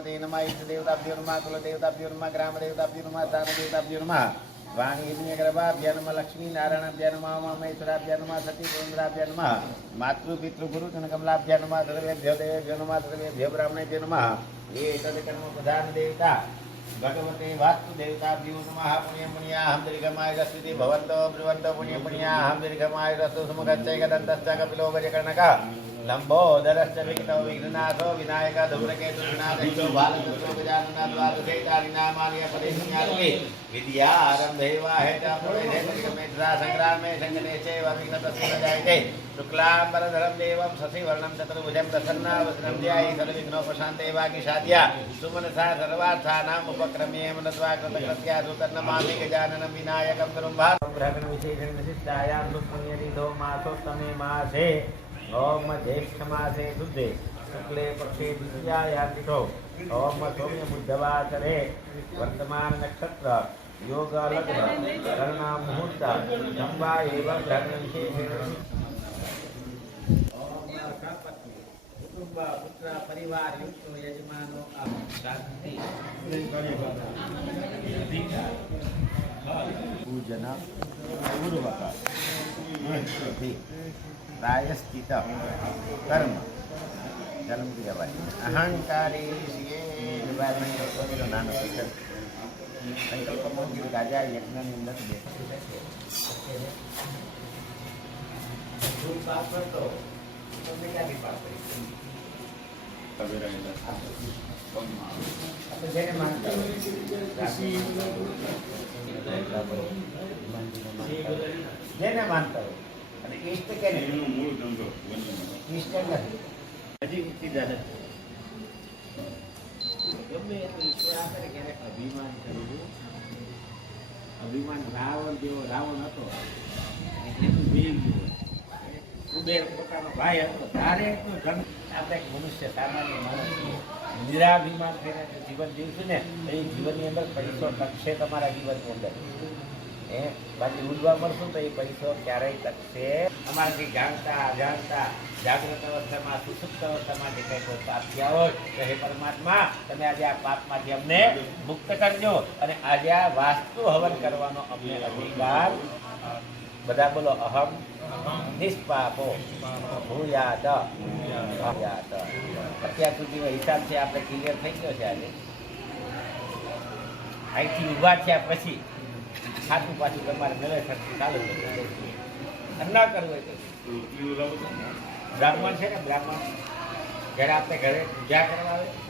नमः इष्ट देवताभ्यो नमः कुल देवताभ्यो नमः ग्राम देवताभ्यो नमः स्थान देवताभ्यो नमः वाणी यज्ञगर्भाभ्यो नमः लक्ष्मी नारायणाभ्यो नमः महेश्वराभ्यो नमः सती पुरुषाभ्यो नमः मातृ पितृ गुरु जनकमलाभ्यो नमः सर्वेभ्यो देवेभ्यो नमः सर्वेभ्यो ब्राह्मणेभ्यो नमः ये तद् कर्म प्रधान देवता भगवते वास्तु देवताभ्यो नमः पुण्यं पुण्याहं दीर्घमाय रस्ति भवन्तो ब्रुवन्तो पुण्यं पुण्याहं दीर्घमाय रस्तु सुमुखश्चैकदन्तश्च कपिलो गजकर्णकः लंबोदरश्च विघ्नो विघ्ननाथो विनायक धूम्रकेतु विनाशो बालचन्द्रो गजानन द्वादशैतानि नामानि अपरिज्ञाते विद्यारम्भे वाहे च प्रवेशे परिक्रमेत्रा संग्रामे संकटे चैव विघ्नतस्य न जायते शुक्लाम्बरधरं देवं शशिवर्णं चतुर्भुजं प्रसन्नावसनं ध्यायेत् सर्वविघ्नोपशान्ते वागीशाद्या सुमनसा सर्वार्थानाम् उपक्रम्ये मनत्वा कृतकृत्या सुतन्नमामि गजाननं विनायकं ब्रह्मविशेषणविशिष्टायां सुपुण्यनिधो मासोत्तमे मासे ओम ज्येष्ठमासे शुद्धे शुक्ले पक्षे द्वितीयायां तिथौ ओम सौम्य बुद्धवासरे वर्तमान नक्षत्र योग लग्न गणना मुहूर्त जम्बा एवं ग्रहण विशेषेण ओम सपत्नी कुटुंब पुत्र परिवार युक्त यजमानो शांति पूजन पूर्वक प्रायश्चित कर्म जन्म दिया भाई अहंकारी नानो संकल्प मोगी राजा यज्ञ निंदक જેને માનતા હોય અને ઈષ્ટ કે નહીં મૂળ ધંધો ઈષ્ટ નથી હજી ઈચ્છા ગમે એટલું ઈશ્વર આપે ક્યારેક અભિમાન કરવું અભિમાન રાવણ જેવો રાવણ હતો એનું બીજ કુબેર પોતાનો ભાઈ હતો ત્યારે તો આપણે મનુષ્ય સામાન્ય માણસ નિરાભિમાન થઈને જીવન જીવશું ને એ જીવનની અંદર પૈસો ટકશે તમારા જીવનની અંદર બાકી ઉડવા મળશું તો એ પૈસો ક્યારેય ટકશે અમારાથી જાણતા અજાણતા જાગૃત અવસ્થામાં સુસુપ્ત અવસ્થામાં જે કંઈ કોઈ પાપ થયા હોય તો હે પરમાત્મા તમે આજે આ પાપમાંથી અમને મુક્ત કરજો અને આજે આ વાસ્તુ હવન કરવાનો અમને અધિકાર બધા બોલો અહમ નિષ્પાપો ભૂયાત ભૂયાત અત્યાર સુધીનો હિસાબ છે આપણે ક્લિયર થઈ ગયો છે આજે અહીંથી ઊભા થયા પછી ખાતું પાછું તમારે મેળવે ખર્ચું ચાલુ ન કરવું હોય તો બ્રાહ્મણ છે ને બ્રાહ્મણ જ્યારે આપણે ઘરે પૂજા કરવા આવે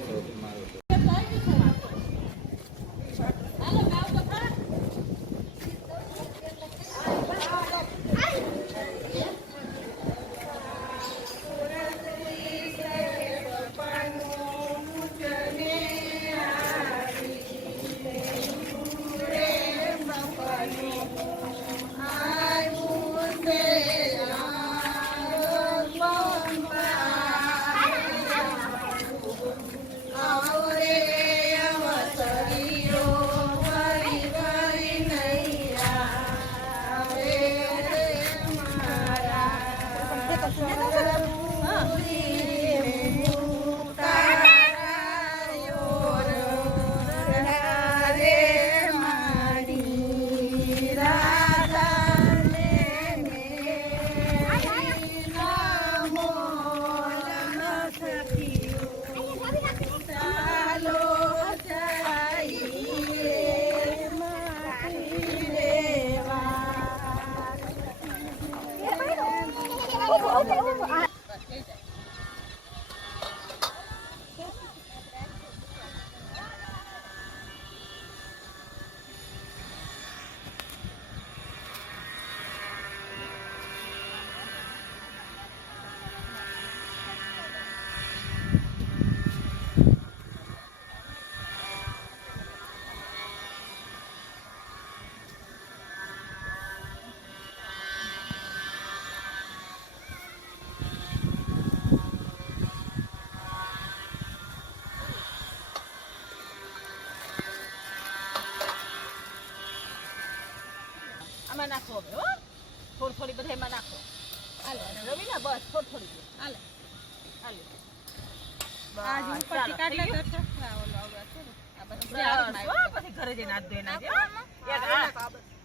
નાખો હવે હો થોડી થોડી બધામાં નાખો હાલો રવિના બસ થોડી થોડી હાલે હાલે આજ ઉપરથી કાઢલા તો છે. હા, ઓલો આવડો છે ને. આ બસ જે હાથમાં આવ્યો. પછી ઘરે જઈને હાથ ધોઈ નાખજો.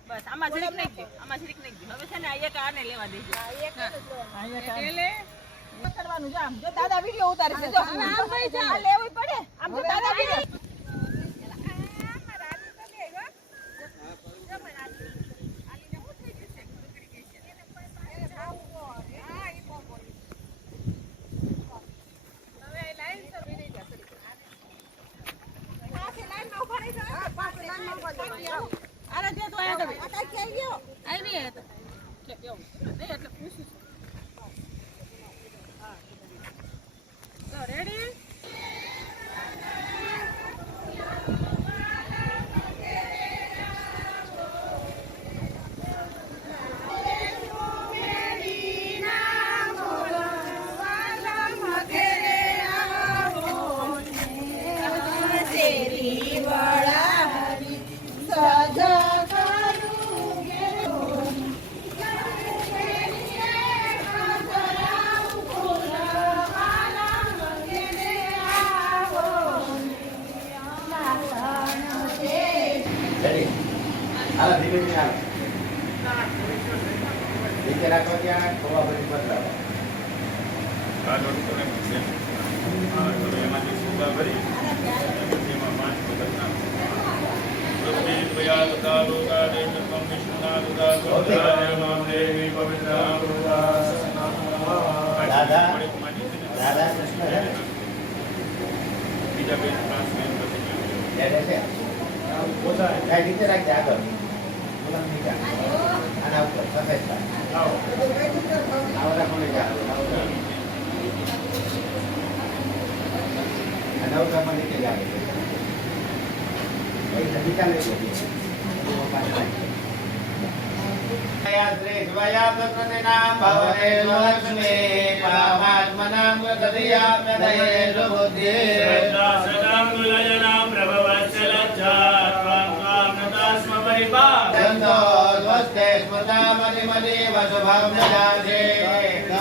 બસ આમાં જરીક નાખજો. આમાં જરીક નાખજો. હવે છે ને આ એક આને લેવા દેજો. એટલે કરવાનું જો આમ જો દાદા વિડિયો ઉતારે છે જો આમ ભાઈ જા. આ લેવું પડે આમ જો દાદા વિડિયો આરે દે તો આયા તમે. આવી ગયા તો. કેવું નહીં એટલે પૂછું છું. તો રેડી? રેડી હાલો ધીમે ધીમે હાલો નીચે રાખો ત્યાં ખોવા ભરી બદલાવો આ લોટ તો એમ છે. હવે એમાંથી સુગા ભરી એમાં 5 વખત નાખો. સત્ય પ્રયાસ તાલુકા દેશકમ વિષ્ણુનાથુકા ગોદારેમાં દેવી પવિત્રા રાધા રાધા કૃષ્ણ છે બીજા બે પાંચ મિનિટ પછી રેડે છે કાંઈ નીચે રાખજે આગળ ગુલામ નીચે આના ઉપર સફેદ આવો રાખો ને જા નવકામાં નીચે જાય નીચા લઈ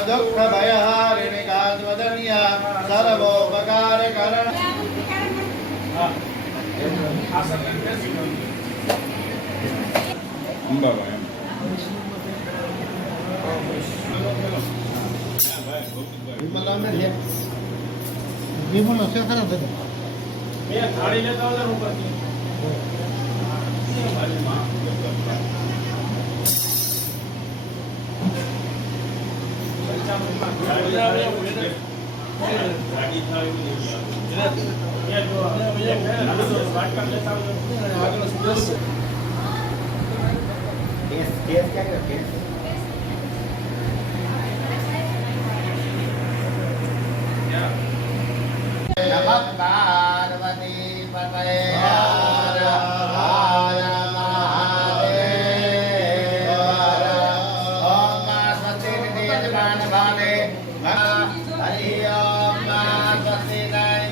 दुख भयहारिणी कांतवदनिया सर्वोपकार करण અંબાબા એમ વિમલા ને છે વિમલા છે ખરા બધા બે થાળી લેતા હતા ઉપરથી કેસ કેસ ક્યાં ગયો કેસ નમઃ પાર્વતી પતये હર હર મહાદેવ ઓમ સ્વસ્તિ નિર્માણ ભાને હરિ ઓમ સ્વસ્તિ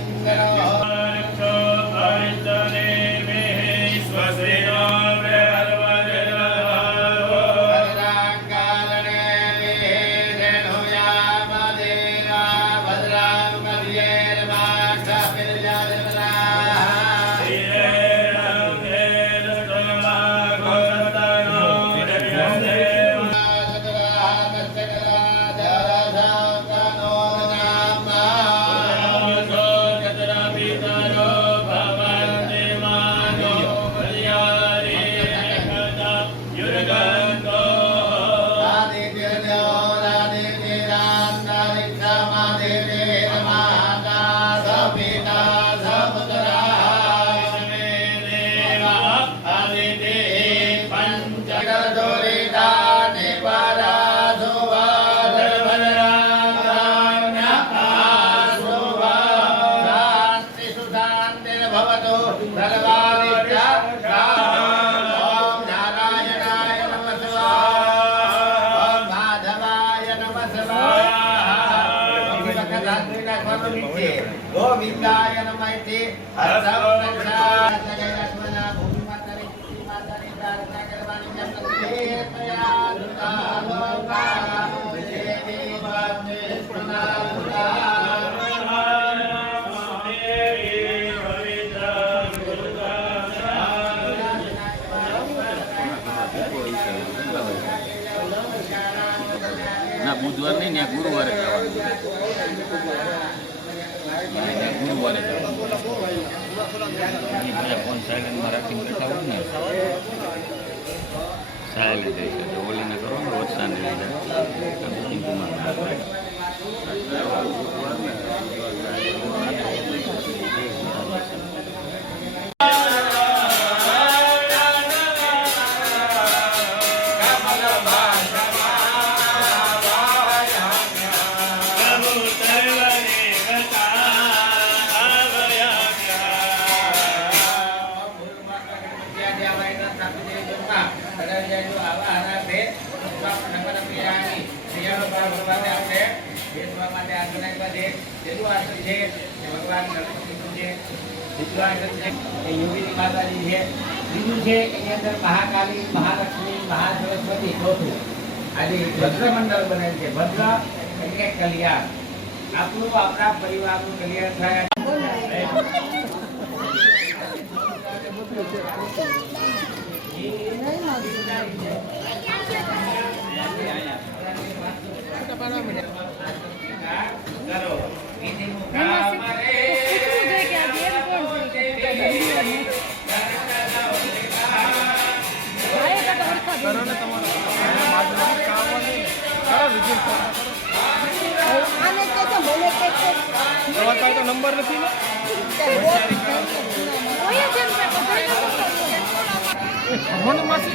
ઇન્દ્રો ગોવિંદાય નમઃ બુધવાર નહીં ને ગુરુવારે જવાનું ગુરુવારે જવાનું બધા ફોન સાયલેન્ટમાં રાખીને બેઠા હોય ને સાયલેન્ટ થઈ શકે ઓલીને કરો ને વરસાદને લીધે બીજું છે એની અંદર મહાકાલી, મહાલક્ષ્મી, મહાસરસ્વતી ચોથું આજે ભદ્ર મંડળ બનેલ છે. ભદ્ર એટલે કલ્યાણ, આપણું આપણા પરિવારનું કલ્યાણ થાય. નંબર નથી ને મને માસી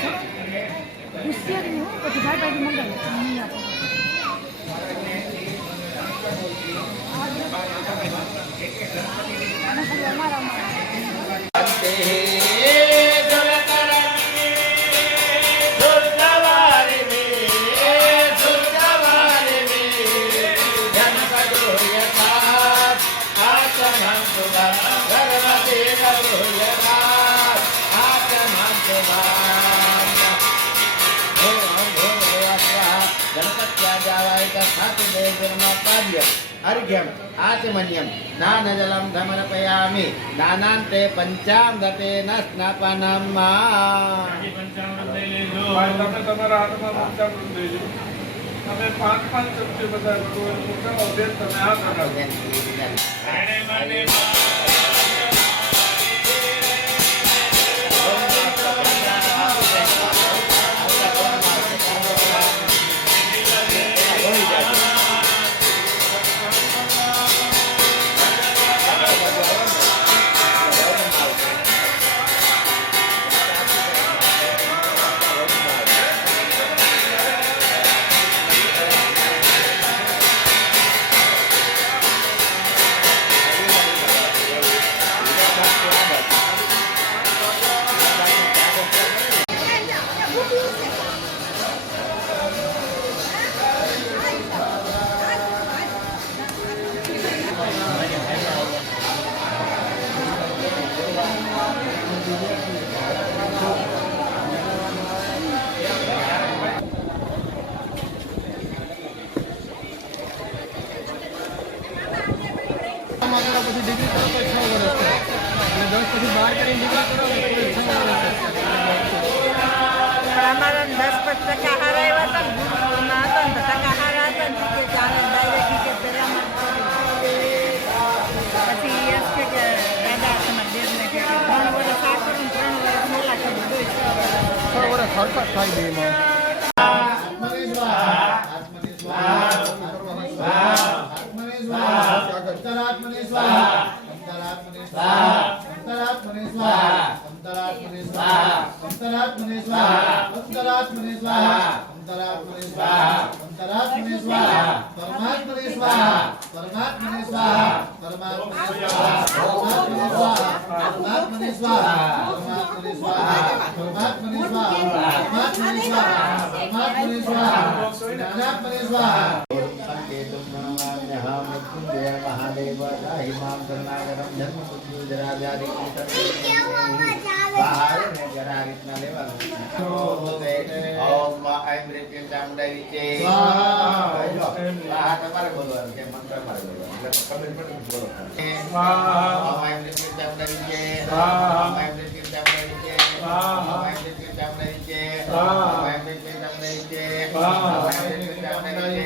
अर्घ्यम आचमन्यम नानजलम समर्पयामि नानान्ते पंचामृतेन स्नापनम् પંચામૃત લઈ લેજો તમે તમારા હાથમાં પંચામૃત લેજો તમે 5 ચમચે બધા ભગવાન મૂકાવો બેન તમે આ કરાવો એને માટે પછી ડિગ્રી કરો તો 6 વર્ષ થાય અને 10 પછી 12 કરીને ડિગ્રી કરો તો 6 વર્ષ અમારા 10% હારા આવ્યા હતા ને ગુરુકુળમાં હતા ને તો ટકા હારા હતા ને કે ચાલો ડાયરેક્ટ કે પહેલામાં પછી એમ કે દાદા તમારા દેશને કે 3 વર્ષ આ કરું 3 વર્ષ મોલા કરું 6 વર્ષ ખર્ચ થાય બે માં अंतरात्मने स्वाहा अंतरात्मने स्वाहा अंतरात्मने स्वाहा अंतरात्मने स्वाहा अंतरात्मने स्वाहा अंतरात्मने स्वाहा अंतरात्मने स्वाहा अंतरात्मने स्वाहा परमात्मने स्वाहा परमात्मने स्वाहा परमात्मने स्वाहा परमात्मने स्वाहा परमात्मने स्वाहा परमात्मने स्वाहा परमात्मने स्वाहा परमात्मने स्वाहा परमात्मने स्वाहा ज्ञानात्मने स्वाहा मृत्युंजय महादेव दाहि मां करुणाकरम धर्म मृत्यु जरा व्याधि ओम ऐं मृत्युं चामुंडा विचे स्वाहा તમારે બોલવાનું છે મંત્ર મારે બોલવાનું એટલે ખબર પડે બોલો ઓમ ऐं मृत्युं चामुंडा विचे ओम ऐं मृत्युं चामुंडा विचे ओम ऐं मृत्युं चामुंडा विचे ओम ऐं मृत्युं चामुंडा विचे ओम ऐं मृत्युं चामुंडा विचे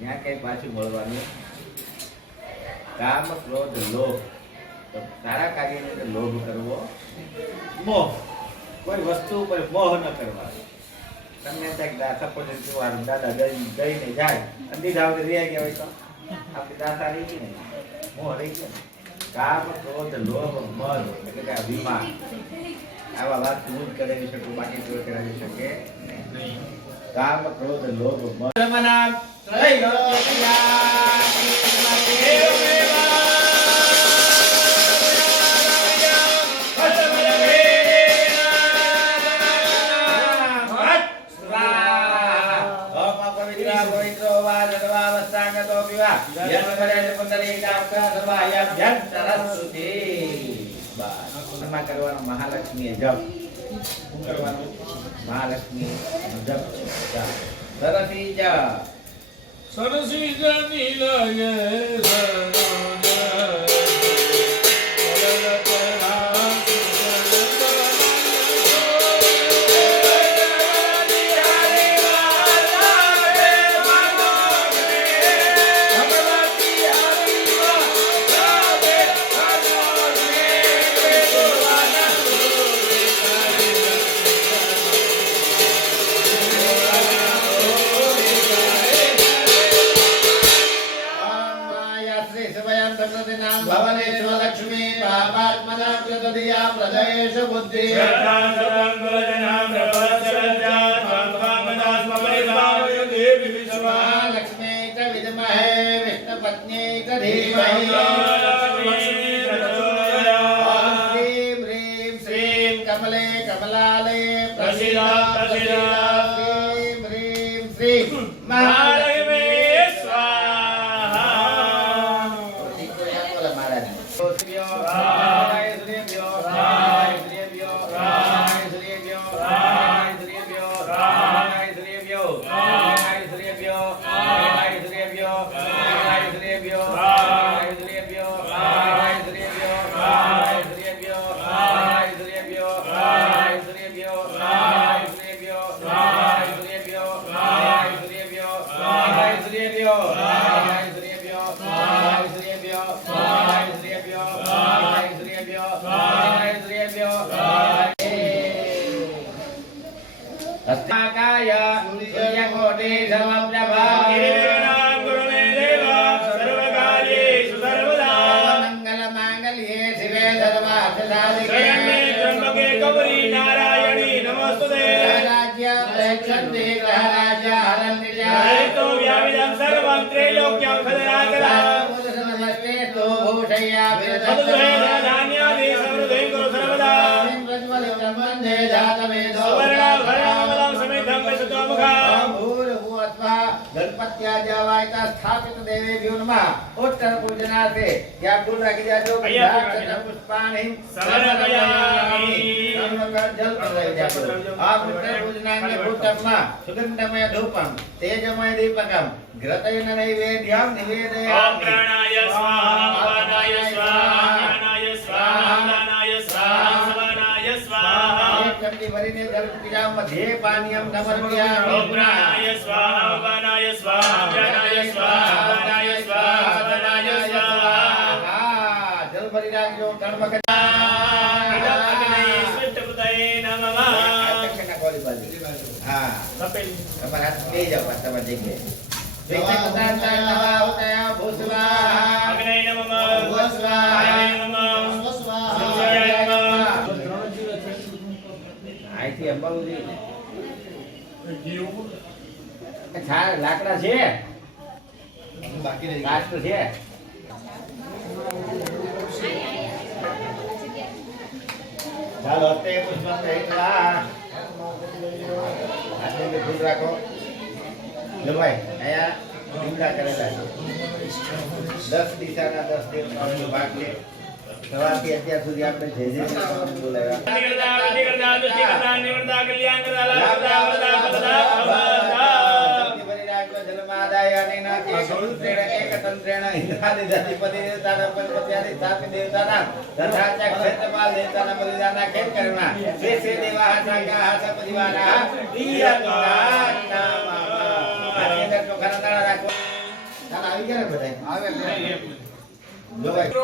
ત્યાં કઈ પાછું મળવાનું. કામ, ક્રોધ, લોભ. તો સારા કાર્યની અંદર લોભ કરવો, મોહ, કોઈ વસ્તુ ઉપર મોહ ન કરવા. તમને સપોઝ દાદા ગઈને જાય અને દીધા વગર રહ્યા ગયા હોય તો આપણી દાતા રહી ગઈ ને, મોહ રહી ગયો. કામ, ક્રોધ, લોભ, મદ એટલે કે અભિમાન, આવા વાત હું જ કરાવી શકું, બાકી કોઈ કરાવી શકે નહીં. કામ, ક્રોધ, લોભ, મદ મના કરવાનો મહાલક્ષ્મી જપ. શું કરવાનું? મહાલક્ષ્મી જપ. સરસી જ સરસી જની લાગે कमले कमलाले प्रसीदा प्रसीदा श्रीं ह्रीं श्रीं महालक्ष्मी स्वाहा. महाराज स्थापित देवेभ्यो नमः. उत्तर पूजनार्थे या फूल रख दिया जो पुष्पाणि समर्पयामि. जल प्रदाय जातो. आप उत्तर पूजनांगे भूतम्मा सुगंधमय धूपम तेजमय दीपकम घृतेन नैवेद्यं निवेदयामि. प्राणाय स्वाहा वाणाय स्वाहा ज्ञानाय स्वाहा दानाय स्वाहा समानाय स्वाहा. एक चमटी भरीने जल पूजा मध्ये पानीयम समर्पयामि. प्राणाय स्वाहा वाणाय स्वाहा ज्ञानाय स्वाहा दानाय स्वाहा समानाय स्वाहा. जल भरी રાખજો ત્રણ વખત. સ્વસ્તપતયે નમઃ. હા તપેલી તમારા હાથ બે જાવ તમારા જગ્યાએ. અગ્નય નમઃ ભૂસ્વાહાય નમઃ સ્વાહાય નમઃ. અહીંથી અંબાઉજી લાકડા છે બાકી કાચ તો છે. ચાલો અત્યારે પુષ્પ ફૂલ રાખો. જો ભાઈ અહીંયા ઈંડા કરેલા છે. 10 દિશાના 10 દેવતાઓનો ભાગ છે. સવારથી અત્યાર સુધી આપણે જય જય બોલાવ્યા. આવી ગયા ને બધા આવે જો ભાઈ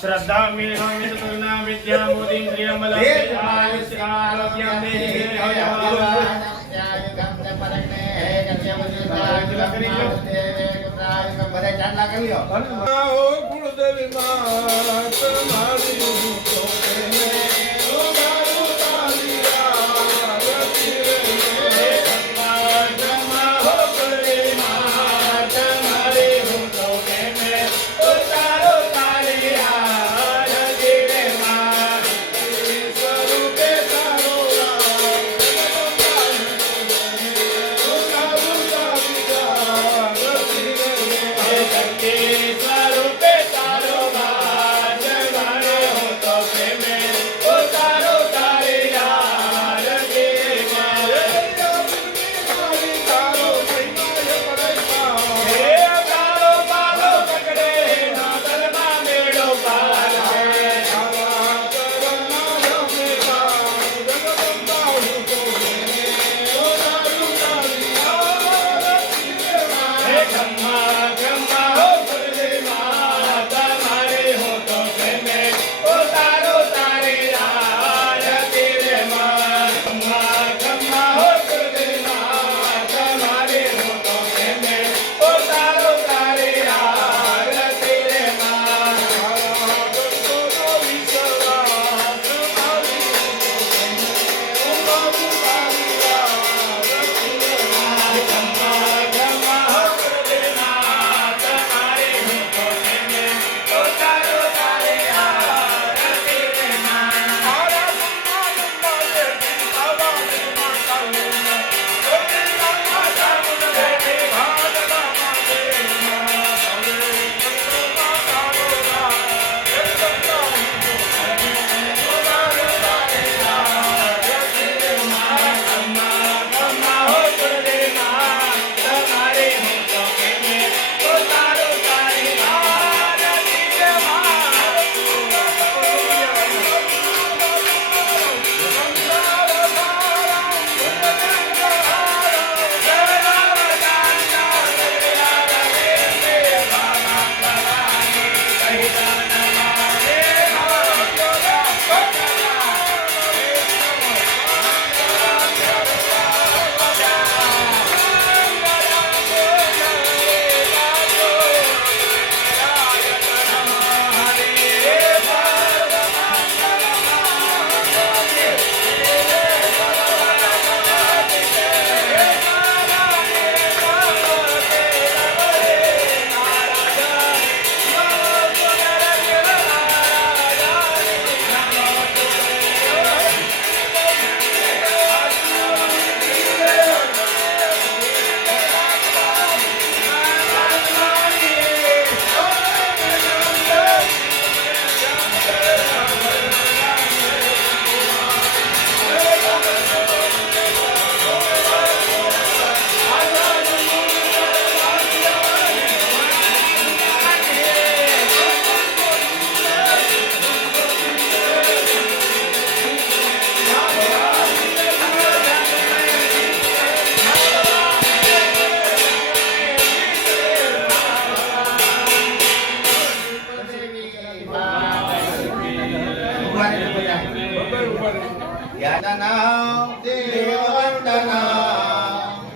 श्रद्धा विद्या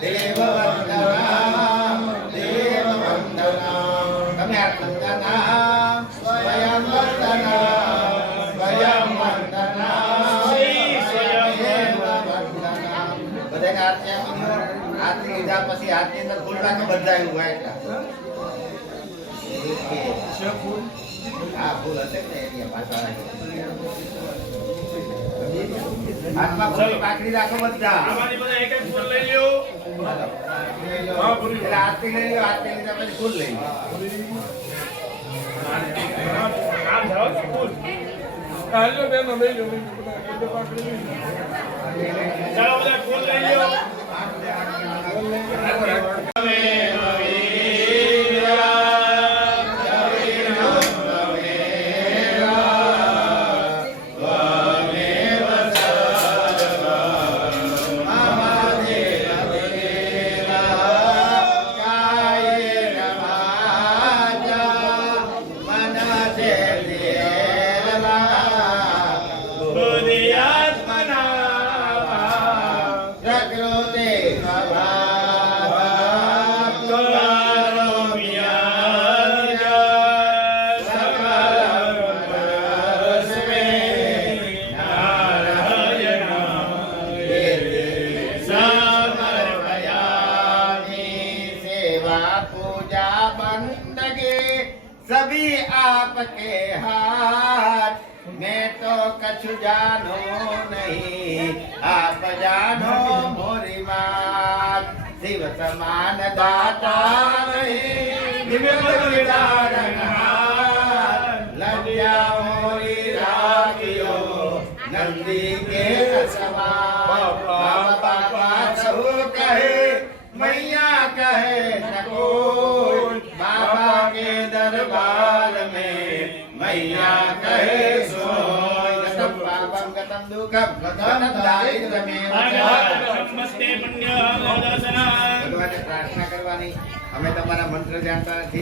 દેવવંદનામ દેવવંદનામ તમે આ વંદનામ સ્વયં વંદનામ સ્વયં વંદનામ વંદનામ બધાને આરતી આપી દો. આરતી લીધા પછી હાથની અંદર ફૂલ રાખો બધા એવું હોય એટલા આ ફૂલ હશે ને એની પાછા રાખો. હાથમાં ફૂલની પાકડી રાખો બધા. આમાંથી બધા એક એક ફૂલ લઈ લ્યો. હા, પૂરી. એટલે આરતી લઈ લો, આરતી લીધા પછી ફૂલ લઈ લો. આમ જાઓ કે ફૂલ. ચાલો બધા ફૂલ લઈ લ્યો. सभी आपके हाथ मैं तो कछु जानो नहीं आप जानो मोरी बात शिव समान दाता नहीं लज्जा मोरी राखियो नंदी के समान बाबा सब कहे मैया कहे न कोई बाबा के दरबार में मैया કહે સોય ગતમ પાપમ ગતમ દુઃખમ ગતમ દારિદ્ર્યમેવ નમસ્તે પુણ્ય મોદસના ભગવાનને પ્રાર્થના કરવાની. અમે તમારા મંત્ર જાણતા નથી.